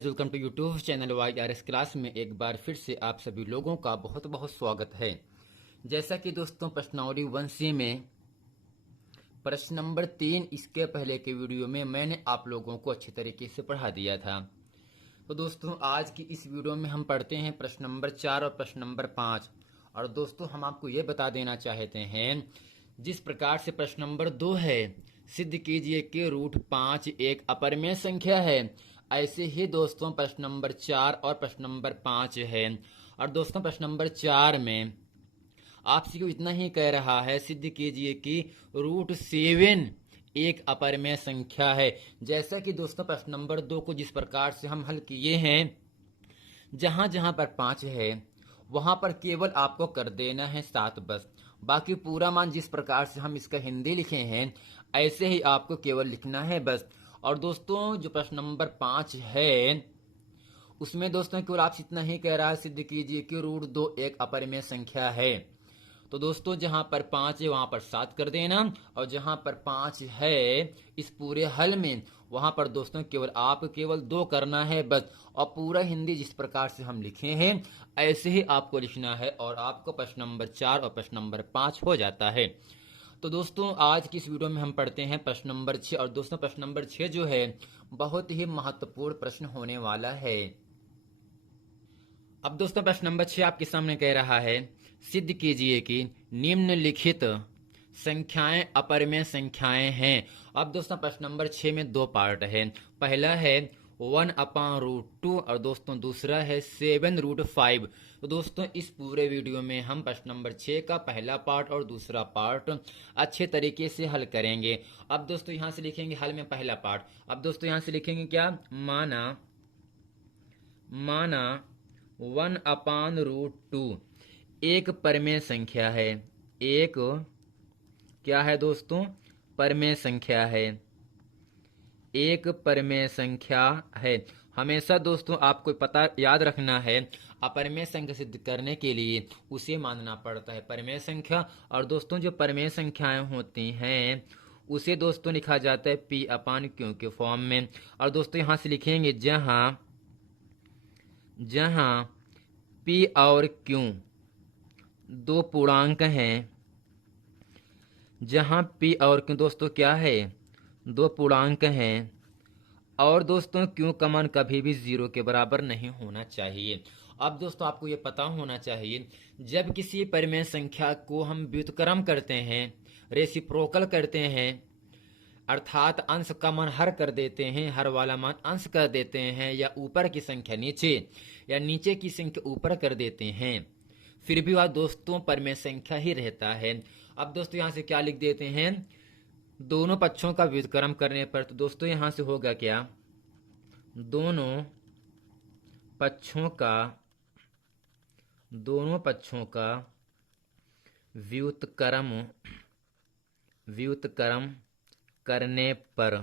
Welcome to YouTube channel YRS class में एक बार फिर से आप सभी लोगों का बहुत बहुत स्वागत है। जैसा कि दोस्तों प्रश्नावली 1C में प्रश्न नंबर 3 इसके पहले के वीडियो में मैंने आप लोगों को अच्छी तरीके से पढ़ा दिया था। तो दोस्तों आज की इस वीडियो में हम पढ़ते हैं प्रश्न नंबर 4 और प्रश्न नंबर 5। और दोस्तों हम आपको ये बता देना चाहते हैं, जिस प्रकार से प्रश्न नंबर 2 है, सिद्ध कीजिए कि रूट 5 एक अपरिमेय संख्या है, ऐसे ही दोस्तों प्रश्न नंबर 4 और प्रश्न नंबर 5 है। और दोस्तों प्रश्न नंबर 4 में आपसे को इतना ही कह रहा है, सिद्ध कीजिए कि रूट 7 एक अपरिमेय संख्या है। जैसा कि दोस्तों प्रश्न नंबर 2 को जिस प्रकार से हम हल किए हैं, जहां जहां पर 5 है वहां पर केवल आपको कर देना है 7 बस। बाकी पूरा मान जिस प्रकार से हम इसका हिंदी लिखे हैं ऐसे ही आपको केवल लिखना है बस। और दोस्तों जो प्रश्न नंबर 5 है उसमें दोस्तों केवल आपसे इतना ही कह रहा है, सिद्ध कीजिए कि रूट 2 एक अपरिमेय संख्या है। तो दोस्तों जहां पर 5 है वहां पर 7 कर देना, और जहां पर 5 है इस पूरे हल में वहां पर दोस्तों केवल 2 करना है बस। और पूरा हिंदी जिस प्रकार से हम लिखे हैं ऐसे ही आपको लिखना है, और आपको प्रश्न नंबर 4 और प्रश्न नंबर 5 हो जाता है। तो दोस्तों आज की इस वीडियो में हम पढ़ते हैं प्रश्न नंबर 6। और दोस्तों प्रश्न नंबर 6 जो है बहुत ही महत्वपूर्ण प्रश्न होने वाला है। अब दोस्तों प्रश्न नंबर 6 आपके सामने कह रहा है, सिद्ध कीजिए कि निम्नलिखित संख्याएं अपरिमेय संख्याएं हैं। अब दोस्तों प्रश्न नंबर 6 में 2 पार्ट है। पहला है 1/√2 और दोस्तों दूसरा है 7√5। तो दोस्तों इस पूरे वीडियो में हम प्रश्न नंबर 6 का पहला पार्ट और दूसरा पार्ट अच्छे तरीके से हल करेंगे। अब दोस्तों यहां से लिखेंगे हल में पहला पार्ट। अब दोस्तों यहां से लिखेंगे क्या, माना माना 1/√2 एक परिमेय संख्या है। एक क्या है दोस्तों, परिमेय संख्या है। एक परिमेय संख्या है। हमेशा दोस्तों आपको पता याद रखना है, अपरिमेय संख्या सिद्ध करने के लिए उसे मानना पड़ता है परिमेय संख्या। और दोस्तों जो परिमेय संख्याएं होती हैं उसे दोस्तों लिखा जाता है P/Q के फॉर्म में। और दोस्तों यहां से लिखेंगे जहां जहां P और Q दो पूर्णांक हैं, जहां P और Q दोस्तों क्या है, दो पूर्णांक हैं। और दोस्तों Q का मान कभी भी 0 के बराबर नहीं होना चाहिए। अब दोस्तों आपको ये पता होना चाहिए, जब किसी परिमेय संख्या को हम व्युत्क्रम करते हैं, रेसिप्रोकल करते हैं, अर्थात अंश का मान हर कर देते हैं, हर वाला मान अंश कर देते हैं, या ऊपर की संख्या नीचे या नीचे की संख्या ऊपर कर देते हैं, फिर भी वह दोस्तों परिमेय संख्या ही रहता है। अब दोस्तों यहां से क्या लिख देते हैं, दोनों पक्षों का व्युत्क्रम करने पर तो दोस्तों यहां से होगा क्या, दोनों पक्षों का व्युत्क्रम व्युत्क्रम करने पर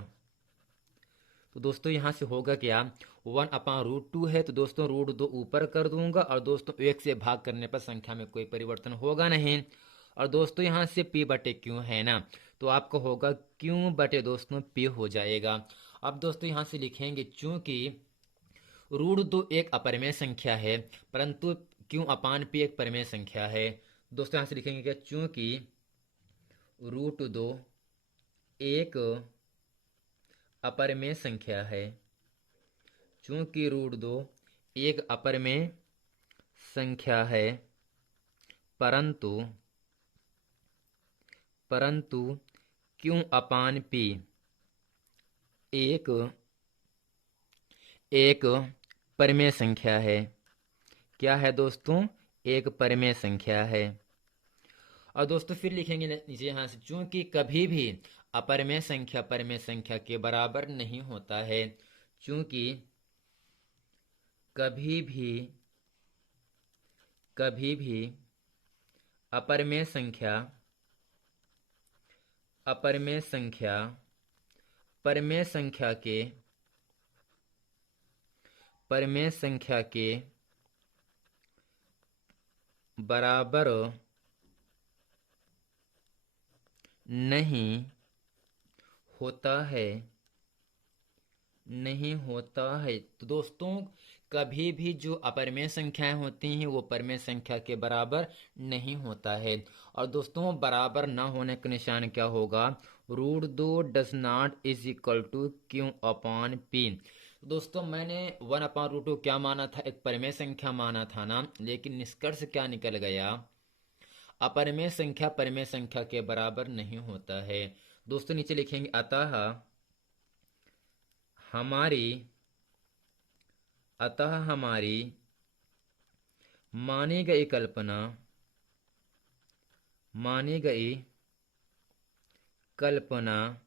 तो दोस्तों यहां से होगा क्या, 1/√2 है तो दोस्तों √2 ऊपर कर दूंगा, और दोस्तों 1 से भाग करने पर संख्या में कोई परिवर्तन होगा नहीं। और दोस्तों यहां से P/Q है ना, तो आपको होगा Q/ दोस्तों P हो जाएगा। अब दोस्तों यहां से लिखेंगे चूंकि √2 एक अपरिमेय संख्या है परंतु Q/P एक परिमेय संख्या है। दोस्तों यहां से लिखेंगे क्या, चूंकि √2 एक अपरिमेय संख्या है, चूंकि √2 एक अपरिमेय संख्या है, परंतु Q/P एक परिमेय संख्या है। क्या है दोस्तों, एक परिमेय संख्या है। और दोस्तों फिर लिखेंगे नीचे यहां से, चूंकि कभी भी अपरिमेय संख्या परिमेय संख्या के बराबर नहीं होता है, चूंकि कभी भी अपरिमेय संख्या परिमेय संख्या के बराबर नहीं होता है, नहीं होता है। तो दोस्तों कभी भी जो अपरिमेय संख्याएं होती हैं वो परिमेय संख्या के बराबर नहीं होता है। और दोस्तों बराबर ना होने का निशान क्या होगा, √2 does not is equal to Q upon P. दोस्तों मैंने 1/√2 क्या माना था, एक परिमेय संख्या माना था ना, लेकिन निष्कर्ष क्या निकल गया, अपरिमेय संख्या परिमेय संख्या के बराबर नहीं होता है। दोस्तों नीचे लिखेंगे हमारी हमारी मानी गई कल्पना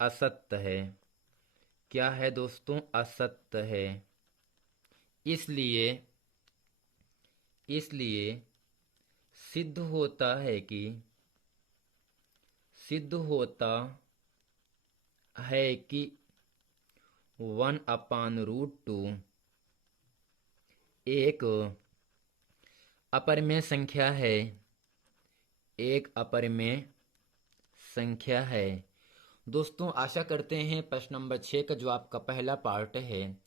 असत्य है। क्या है दोस्तों, असत्य है। इसलिए इसलिए सिद्ध होता है कि सिद्ध होता है कि 1/√2 एक अपरिमेय संख्या है, एक अपरिमेय संख्या है। दोस्तों आशा करते हैं प्रश्न नंबर 6 का जो आपका पहला पार्ट है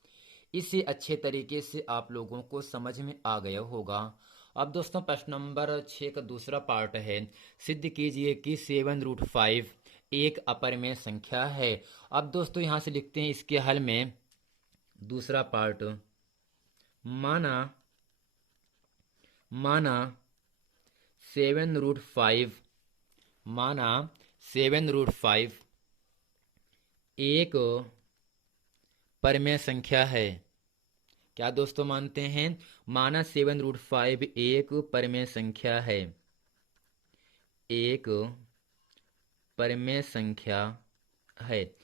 इसे अच्छे तरीके से आप लोगों को समझ में आ गया होगा। अब दोस्तों प्रश्न नंबर 6 का दूसरा पार्ट है, सिद्ध कीजिए कि 7√5 एक अपरिमेय संख्या है। अब दोस्तों यहां से लिखते हैं इसके हल में दूसरा पार्ट, माना माना 7√5 माना 7√5 एक परिमेय संख्या है। क्या दोस्तों मानते हैं, माना 7√5 एक परिमेय संख्या है, एक परिमेय संख्या है।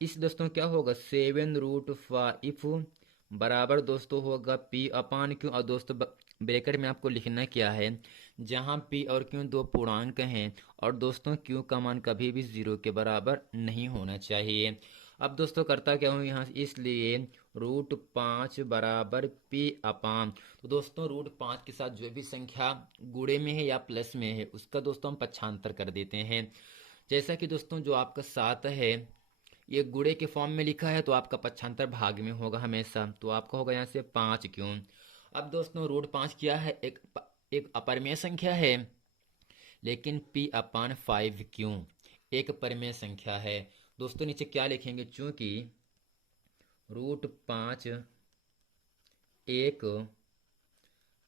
इस दोस्तों क्या होगा, 7√5 बराबर दोस्तों होगा P अपान क्यू। और दोस्तों ब्रैकेट में आपको लिखना क्या है, जहां P और Q दो पूर्णांक हैं और दोस्तों Q का मान कभी भी 0 के बराबर नहीं होना चाहिए। अब दोस्तों करता क्या हूँ यहाँ, इसलिए √5 बराबर P अपान। तो दोस्तों √5 के साथ जो भी संख्या गुणे में है या प्लस में है उसका दोस्तों हम पक्षांतर कर देते हैं। जैसा कि दोस्तों जो आपका 7 है ये गुणे के फॉर्म में लिखा है तो आपका पक्षांतर भाग में होगा हमेशा, तो आपका होगा यहाँ से 5 क्यों। अब दोस्तों √5 क्या है, एक अपरिमेय संख्या है, लेकिन P/5 क्यों एक परिमेय संख्या है। दोस्तों नीचे क्या लिखेंगे, चूंकि √5 एक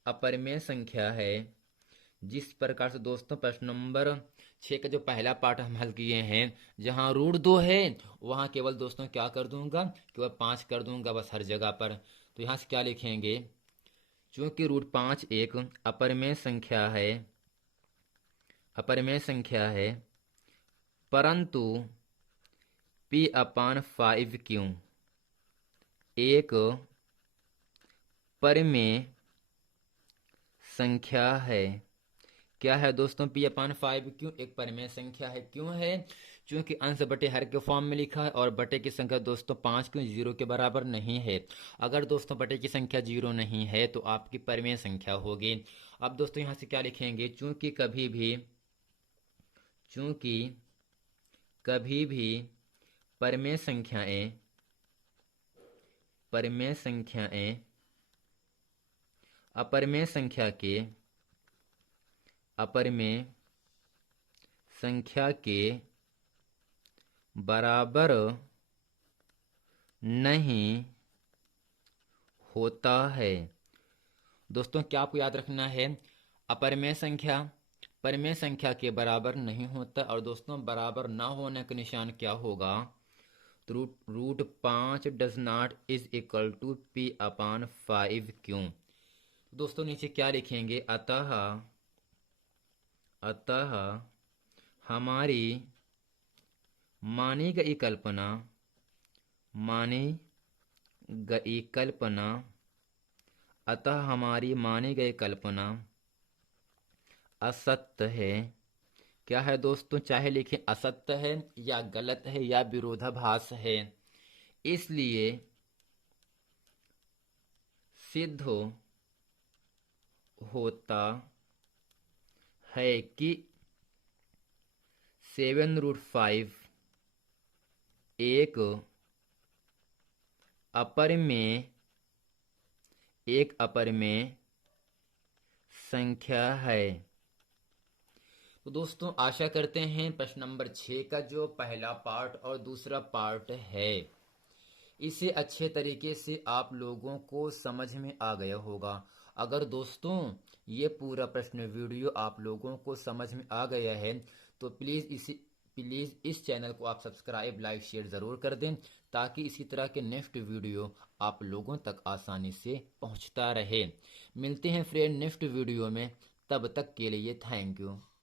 अपरिमेय संख्या है। जिस प्रकार से दोस्तों प्रश्न नंबर 6 का जो पहला पार्ट हम हल किए हैं, जहां √2 है वहां केवल दोस्तों क्या कर दूंगा, केवल 5 कर दूंगा बस हर जगह पर। तो यहां से क्या लिखेंगे, चूंकि √5 एक अपरिमेय संख्या है, परंतु P/5 क्यों एक परिमेय संख्या है। क्या है दोस्तों, P/5 क्यों एक परिमेय संख्या है, क्यों है, क्योंकि अंश बटे हर के फॉर्म में लिखा है और बटे की संख्या दोस्तों 5 क्यों 0 के बराबर नहीं है। अगर दोस्तों बटे की संख्या 0 नहीं है तो आपकी परिमेय संख्या होगी। अब दोस्तों यहां से क्या लिखेंगे, चूंकि कभी भी परिमेय संख्याएं अपरिमेय संख्या के बराबर नहीं होता है। दोस्तों क्या आपको याद रखना है, अपरिमेय संख्या परिमेय संख्या के बराबर नहीं होता। और दोस्तों बराबर ना होने का निशान क्या होगा, तो √5 does not is equal to P/5 क्यों। दोस्तों नीचे क्या लिखेंगे, अतः हमारी मानी गई कल्पना अतः हमारी मानी गई कल्पना असत्य है। क्या है दोस्तों, चाहे लिखें असत्य है या गलत है या विरोधाभास है। इसलिए सिद्ध होता है कि 7√5 एक अपर में एक अपर में संख्या है। तो दोस्तों आशा करते हैं प्रश्न नंबर 6 का जो पहला पार्ट और दूसरा पार्ट है इसे अच्छे तरीके से आप लोगों को समझ में आ गया होगा। अगर दोस्तों ये पूरा प्रश्न वीडियो आप लोगों को समझ में आ गया है तो प्लीज़ इस चैनल को आप सब्सक्राइब लाइक शेयर ज़रूर कर दें ताकि इसी तरह के नेक्स्ट वीडियो आप लोगों तक आसानी से पहुंचता रहे। मिलते हैं फ्रेंड नेक्स्ट वीडियो में, तब तक के लिए थैंक यू।